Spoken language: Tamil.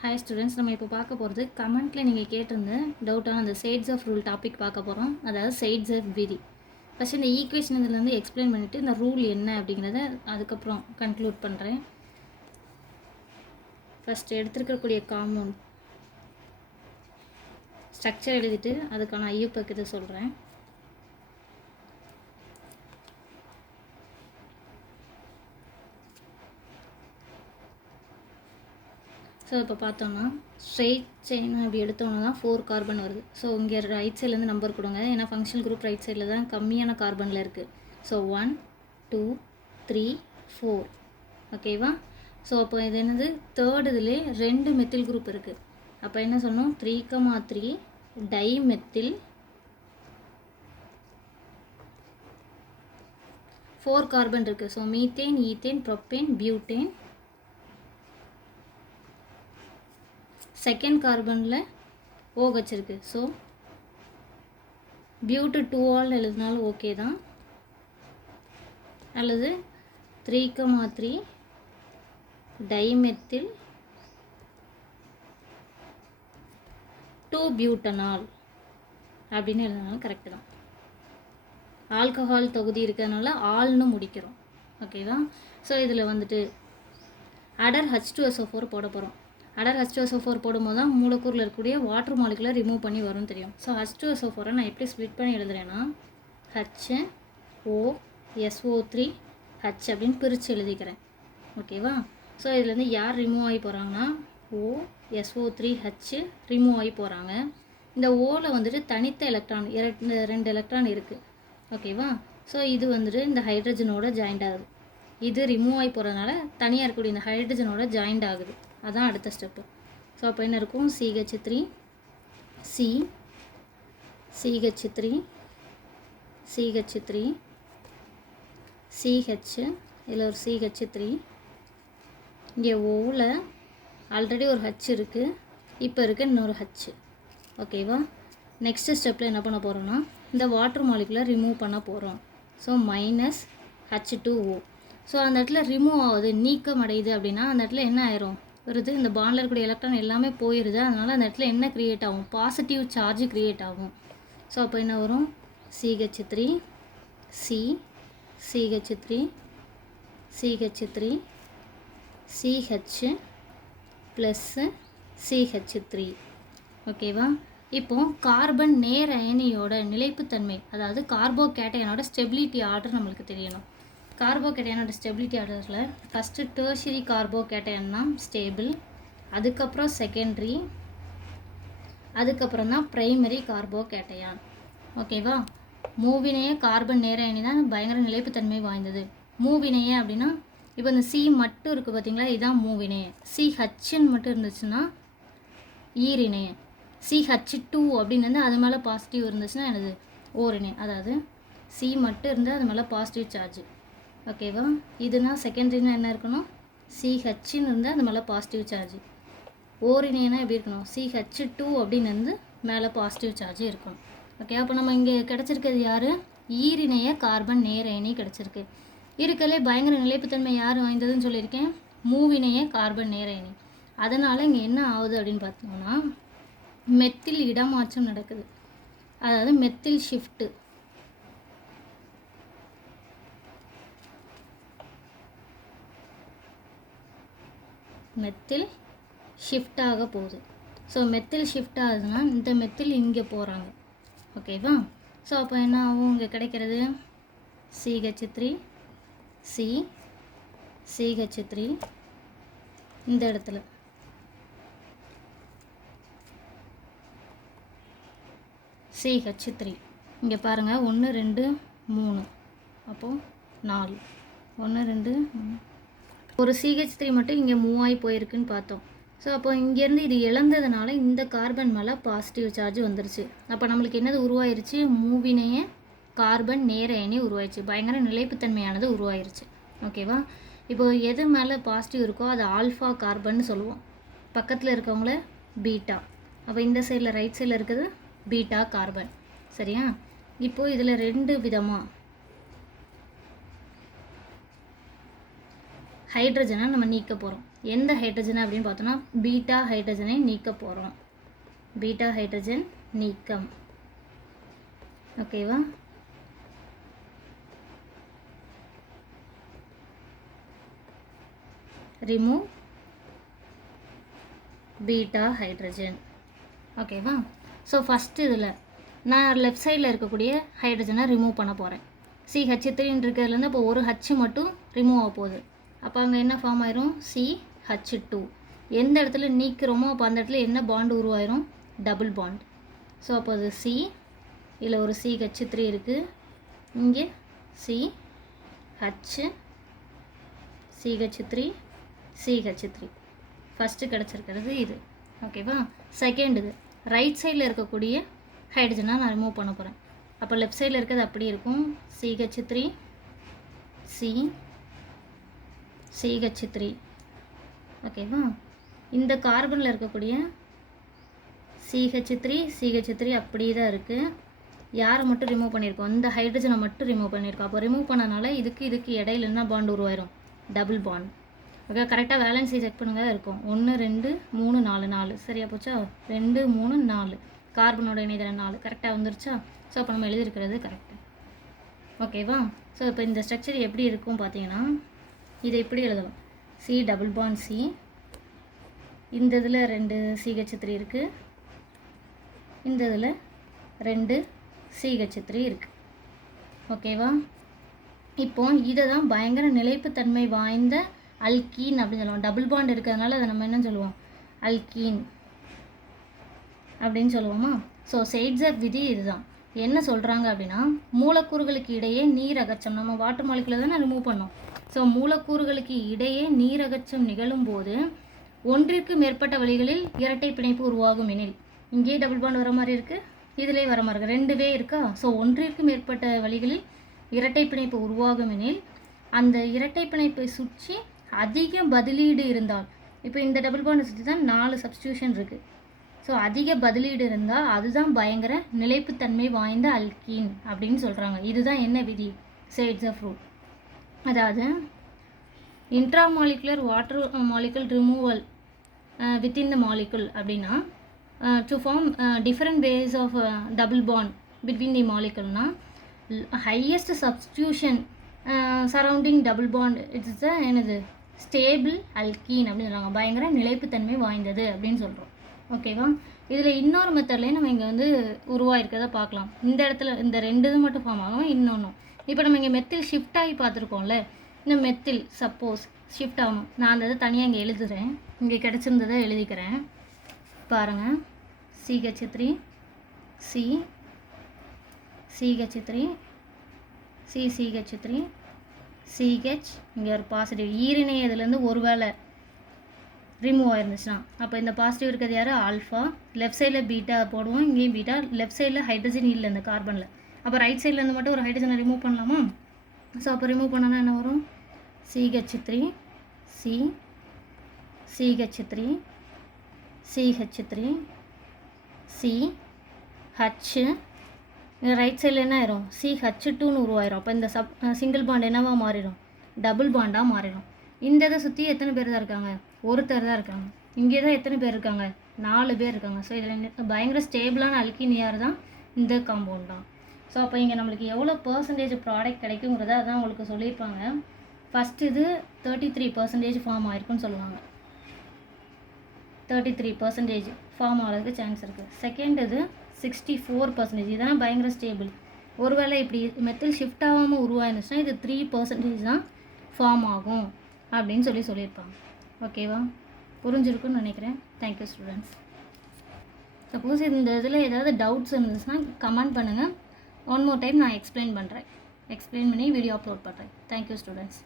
ஹாய் ஸ்டூடெண்ட்ஸ், நம்ம இப்போ பார்க்க போகிறது கமெண்ட்டில் நீங்கள் கேட்டிருந்த டவுட்டான அந்த சைட்ஸ் ஆஃப் ரூல் டாபிக் பார்க்க போகிறோம். அதாவது சைட்ஸ் ஆஃப் விதி. ஃபஸ்ட் இந்த ஈக்குவேஷன் இதுலேருந்து எக்ஸ்பிளைன் பண்ணிவிட்டு இந்த ரூல் என்ன அப்படிங்கிறத அதுக்கப்புறம் கன்க்ளூட் பண்ணுறேன். ஃபஸ்ட் எடுத்துருக்கக்கூடிய காம்பவுண்ட் ஸ்ட்ரக்சர் எழுதிட்டு அதுக்கான ஐயுப்பக்கத்தை சொல்கிறேன். ஸோ இப்போ பார்த்தோம்னா ஸ்ட்ரெயிட் செயின் அப்படி எடுத்தோன்னா தான் 4 கார்பன் வருது. ஸோ இங்கே ரைட் சைட்லேருந்து நம்பர் கொடுங்க, ஏன்னா ஃபங்க்ஷனல் குரூப் ரைட் சைடில் தான் கம்மியான கார்பனில் இருக்குது. ஸோ 1 2 3 4 ஓகேவா. ஸோ அப்போ இது என்னது, தேர்ட் இதுலேயே 2 மெத்தில் குரூப் இருக்குது. அப்போ என்ன சொன்னோம், 3,3 டைமெத்தில் 4 கார்பன் இருக்குது. So methane, ethane, propane, butane. Second கார்பனில் OH இருக்குது. ஸோ பியூட்டு 2 ஆல் எழுதினாலும் ஓகே தான், அல்லது 3,3 டைமெத்தில் 2 பியூட்டனால் அப்படின்னு எழுதினாலும் கரெக்டு தான். ஆல்கஹால் தொகுதி இருக்கிறதுனால ஆல்னு முடிக்கிறோம், ஓகேவா. ஸோ இதில் வந்துட்டு அடர் H2SO4 போட போகிறோம். அடர் H2SO4 போடும்போது தான் மூலக்கூறில் இருக்கக்கூடிய வாட்டர் மாலிகுலை ரிமூவ் பண்ணி வரும்னு தெரியும். ஸோ H2SO4 நான் எப்படி ஸ்ப்ளிட் பண்ணி எழுதுறேன்னா HOSO3 H அப்படின்னு பிரித்து எழுதிக்கிறேன், ஓகேவா. ஸோ இதுலேருந்து யார் ரிமூவ் ஆகி போகிறாங்கன்னா OSO3H ரிமூவ் ஆகி போகிறாங்க. இந்த ஓவில் வந்துட்டு தனித்த எலக்ட்ரான் 2 எலக்ட்ரான் இருக்குது, ஓகேவா. ஸோ இது வந்துட்டு இந்த ஹைட்ரஜனோட ஜாயிண்ட் ஆகுது. இது ரிமூவ் ஆகி போகிறதுனால தனியாக இருக்கக்கூடிய இந்த ஹைட்ரஜனோட ஜாயிண்ட் ஆகுது. அதான் அடுத்த ஸ்டெப்பு. ஸோ அப்போ என்ன இருக்கும், CH3 C CH3 CH3 CH, இதில் ஒரு CH3. இங்கே ஓவில் ஆல்ரெடி ஒரு H இருக்குது, இப்போ இருக்குது இன்னொரு H, ஓகேவா. நெக்ஸ்ட்டு ஸ்டெப்பில் என்ன பண்ண போகிறோன்னா இந்த வாட்டர் மாலிகுலை ரிமூவ் பண்ண போகிறோம். So -H2O. ஸோ அந்த இடத்துல ரிமூவ் ஆகுது, நீக்கம் அடையுது அப்படின்னா அந்த இடத்துல என்ன ஆயிரும் வருது, இந்த பாண்டில் இருக்கக்கூடிய எலக்ட்ரான் எல்லாமே போயிடுது. அதனால் அந்த இடத்துல என்ன க்ரியேட் ஆகும், பாசிட்டிவ் சார்ஜ் க்ரியேட் ஆகும். ஸோ அப்போ என்ன வரும், CH3 C CH3 CH3 CH plus CH3, ஓகேவா. இப்போ கார்பன் நேர் அயனியோட நிலைப்புத்தன்மை, அதாவது கார்போகேட்டையனோட ஸ்டெபிலிட்டி ஆர்டர் நம்மளுக்கு தெரியணும். கார்போகேட்டையனோட ஸ்டெபிலிட்டி ஆர்டரில் ஃபஸ்ட்டு டெர்ஷரி கார்போகேட்டையன் தான் ஸ்டேபிள், அதுக்கப்புறம் செகண்டரி, அதுக்கப்புறம் தான் ப்ரைமரி கார்போகேட்டையான், ஓகேவா. மூவினைய கார்பன் நேர அயனி தான் பயங்கர நிலைப்புத்தன்மை வாய்ந்தது. மூவினைய அப்படின்னா இப்போ இந்த C மட்டும் இருக்குது பார்த்தீங்களா, இதுதான் மூவினைய. CHன்னு மட்டும் இருந்துச்சுன்னா ஈரிணைய. CH2 அப்படின்னு வந்து அது மேலே பாசிட்டிவ் இருந்துச்சுன்னா என்னது, ஓரிணை. அதாவது C மட்டும் இருந்தால் அது மேலே பாசிட்டிவ் சார்ஜ், ஓகேவா. இதுனா செகண்டரினா என்ன இருக்கணும், CHன்னு இருந்தால் அது மேலே பாசிட்டிவ் சார்ஜ். ஓரிணைனா எப்படி இருக்கணும், CH2 அப்படின்னு வந்து மேலே பாசிட்டிவ் சார்ஜ் இருக்கணும், ஓகே. அப்போ நம்ம இங்கே கிடச்சிருக்கிறது யார், ஈரிணைய கார்பன் நேர் அயனி கிடச்சிருக்கு. இருக்கலே பயங்கர நிலைப்புத்தன்மை யார் வாய்ந்ததுன்னு சொல்லியிருக்கேன், மூவிணைய கார்பன் நேர் அயனி. அதனால் இங்கே என்ன ஆகுது அப்படின்னு பார்த்தோம்னா மெத்தில் இடமாற்றம் நடக்குது, அதாவது மெத்தில் ஷிஃப்ட்டு. மெத்தில் ஷிஃப்ட் ஆக போகுது. ஸோ மெத்தில் ஷிஃப்ட் ஆகுதுன்னா இந்த மெத்தில் இங்கே போகிறாங்க, ஓகேவா. ஸோ அப்போ என்ன ஆகும், இங்கே கிடைக்கிறது CH3 C CH3 இந்த இடத்துல CH3 இங்கே பாருங்கள் 1 2 3, அப்போது 4 1 2 3. ஒரு CH3 மட்டும் இங்கே மூவ் ஆகி போயிருக்குன்னு பார்த்தோம். ஸோ அப்போ இங்கேருந்து இது இழந்ததுனால இந்த கார்பன் மேலே பாசிட்டிவ் சார்ஜ் வந்துருச்சு. அப்போ நம்மளுக்கு என்னது உருவாயிருச்சு, மூவினைய கார்பன் நேர அயனி உருவாயிருச்சு, பயங்கர நிலைப்புத்தன்மையானது உருவாயிருச்சு, ஓகேவா. இப்போ எது மேலே பாசிட்டிவ் இருக்கோ அது ஆல்ஃபா கார்பன் சொல்லுவோம், பக்கத்தில் இருக்கவங்கள பீட்டா. அப்போ இந்த சைடில் ரைட் சைடில் இருக்குது பீட்டா கார்பன், சரியா. இப்போது இதில் 2 விதமாக ஹைட்ரஜனை நம்ம நீக்க போகிறோம். எந்த ஹைட்ரஜன் அப்படின்னு பார்த்தோன்னா பீட்டா ஹைட்ரஜனை நீக்க போகிறோம். பீட்டா ஹைட்ரஜன் நீக்கம். ஓகேவா? Remove beta hydrogen. ஓகேவா? ஸோ ஃபஸ்ட்டு இதில் நான் லெஃப்ட் சைடில் இருக்கக்கூடிய ஹைட்ரஜனை ரிமூவ் பண்ண போகிறேன். CH3 இருக்கிறதுலேருந்து இப்போ ஒரு H மட்டும் ரிமூவ் ஆக போகுது. அப்போ அங்கே என்ன ஃபார்ம் ஆயிரும்? CH2. எந்த இடத்துல நீக்கிறோமோ அப்போ அந்த இடத்துல என்ன பாண்டு உருவாயிரும்? Double bond. ஸோ அப்போ அது C, இதில் ஒரு CH3 இருக்குது, இங்கே CH, CH3, CH3. ஃபஸ்ட்டு கிடச்சிருக்கிறது இது. ஓகேவா? செகண்ட் இது ரைட் சைடில் இருக்கக்கூடிய ஹைட்ரஜனாக நான் ரிமூவ் பண்ண போகிறேன். அப்போ லெஃப்ட் சைடில் இருக்கிறது அப்படி இருக்கும். CH3, CH3. ஓகேவா? இந்த கார்பனில் இருக்கக்கூடிய CH3 அப்படியே தான் இருக்குது. யாரை மட்டும் ரிமூவ் பண்ணியிருக்கோம்? இந்த ஹைட்ரஜனை மட்டும் ரிமூவ் பண்ணியிருக்கோம். அப்போ ரிமூவ் பண்ணனால இதுக்கு இடையில என்ன பாண்ட் உருவாயிரும்? Double bond. ஓகே, கரெக்டாக வேலன்சி செக் பண்ணுங்க இருக்கும். 1 2 3 4 4 சரியா போச்சா? 2 3 4 கார்பனோட இணைதல் 4 கரெக்டாக வந்துருச்சா? ஸோ அப்போ நம்ம எழுதியிருக்கிறது கரெக்டு. ஓகேவா? ஸோ இப்போ இந்த ஸ்ட்ரக்சர் எப்படி இருக்கும் பார்த்தீங்கன்னா இதை இப்படி எழுதலாம். C டபுள் பாண்ட் C, இந்த இதில் 2 CH3 இருக்குது, இந்த இதில் 2 CH3 இருக்குது. ஓகேவா? இப்போ இதை தான் பயங்கர நிலைப்புத்தன்மை வாய்ந்த அல்கீன் அப்படின்னு சொல்லுவோம். டபுள் பாண்ட் இருக்கிறதுனால அதை நம்ம என்ன சொல்லுவோம்? அல்கீன் அப்படின்னு சொல்லுவோமா? ஸோ செய்ட்ஸர் விதி இதுதான். என்ன சொல்கிறாங்க அப்படின்னா மூலக்கூறுகளுக்கு இடையே நீர் அகற்றம், நம்ம வாட்டர் மாலிகுலை தானே ரிமூவ் பண்ணோம். ஸோ மூலக்கூறுகளுக்கு இடையே நீர் அகற்றம் நிகழும் போது ஒன்றிற்கு மேற்பட்ட வழிகளில் இரட்டை பிணைப்பு உருவாகும் எனில், இங்கேயே டபுள் பாண்ட் வர மாதிரி இருக்குது, இதிலே வர மாதிரி இருக்குது, ரெண்டுவே இருக்கா? ஸோ ஒன்றிற்கு மேற்பட்ட வழிகளில் இரட்டை பிணைப்பு உருவாகும் எனில் அந்த இரட்டை பிணைப்பை சுற்றி அதிக பதிலீடு இருந்தால், இப்போ இந்த டபுள் பாண்டை சுற்றி தான் 4 சப்ஸ்டியூஷன் இருக்குது. ஸோ அதிக பதிலீடு இருந்தால் அதுதான் பயங்கர நிலைப்புத்தன்மை வாய்ந்த அல்கீன் அப்படின்னு சொல்கிறாங்க. இதுதான் என்ன விதி? Saytzeff rule. அதாவது intramolecular water molecule removal within the molecule அப்படின்னா to form different ways of double bond between the மாலிகுல்னால் highest substitution surrounding double bond it's the என்னது ஸ்டேபிள் அல்கீன் அப்படின்னு சொல்கிறாங்க. பயங்கர நிலைப்புத்தன்மை வாய்ந்தது அப்படின்னு சொல்கிறோம். ஓகேவா? இதில் இன்னொரு மெத்தட்லேயே நம்ம இங்கே வந்து உருவாயிருக்கிறத பார்க்கலாம். இந்த இடத்துல இந்த 2 இது மட்டும் ஃபார்ம் ஆகும். இன்னொன்று இப்போ நம்ம இங்கே மெத்தில் ஷிஃப்ட் ஆகி பார்த்துருக்கோம்ல, இந்த மெத்தில் சப்போஸ் ஷிஃப்ட் ஆகணும். நான் அந்த இதை தனியாக இங்கே எழுதுகிறேன், இங்கே கிடச்சிருந்ததை எழுதிக்கிறேன் பாருங்கள். CH3 CH3 CH3 CH, இங்கே ஒரு பாசிட்டிவ் ஈரினை இதுலேருந்து ஒரு வேளை ரிமூவ் ஆயிருந்துச்சுன்னா அப்போ இந்த பாசிட்டிவ் இருக்கிறது யார்? ஆல்ஃபா. லெஃப்ட் சைடில் பீட்டா போடுவோம், இங்கேயும் பீட்டா. லெஃப்ட் சைடில் ஹைட்ரஜன் இல்லை இந்த கார்பனில். அப்போ ரைட் சைட்லேருந்து மட்டும் ஒரு ஹைட்ரஜனை ரிமூவ் பண்ணலாமா? ஸோ அப்போ ரிமூவ் பண்ணனா என்ன வரும்? CH3 CH3 CH3 CH, right சைடில் என்ன ஆயிரும்? CH2ன்னு உருவாயிரும். அப்போ இந்த சிங்கிள் பாண்ட் என்னவாக மாறிடும்? டபுள் பாண்டாக மாறிடும். இந்த இதை சுற்றி எத்தனை பேர் தான் இருக்காங்க? ஒருத்தர் தான் இருக்காங்க. இங்கே தான் எத்தனை பேர் இருக்காங்க? 4 பேர் இருக்காங்க. ஸோ இதில் பயங்கர ஸ்டேபிளான அல்கீன் யார் தான்? இந்த காம்பவுண்ட் தான். ஸோ அப்போ இங்கே நம்மளுக்கு எவ்வளோ பர்சன்டேஜ் ப்ராடக்ட் கிடைக்குங்கிறத அதான் உங்களுக்கு சொல்லியிருப்பாங்க. ஃபஸ்ட்டு இது 33% ஃபார்ம் ஆயிருக்குன்னு சொல்லுவாங்க. 33% ஃபார்ம் ஆகிறதுக்கு சான்ஸ் இருக்குது. செகண்ட் இது 64%. இதெல்லாம் பயங்கர ஸ்டேபிள். ஒருவேளை இப்படி மெத்தில் ஷிஃப்ட் ஆகாமல் உருவாயிருந்துச்சுன்னா இது 3% தான் ஃபார்ம் ஆகும் அப்படின்னு சொல்லியிருப்பாங்க. ஓகேவா? புரிஞ்சிருக்குன்னு நினைக்கிறேன். Thank you students. சப்போஸ் இந்த இதில் ஏதாவது டவுட்ஸ் இருந்துச்சுன்னா கமெண்ட் பண்ணுங்கள். ஒன் மோர் டைம் நான் எக்ஸ்பிளைன் பண்ணி வீடியோ அப்லோட் பண்ணுறேன். Thank you students.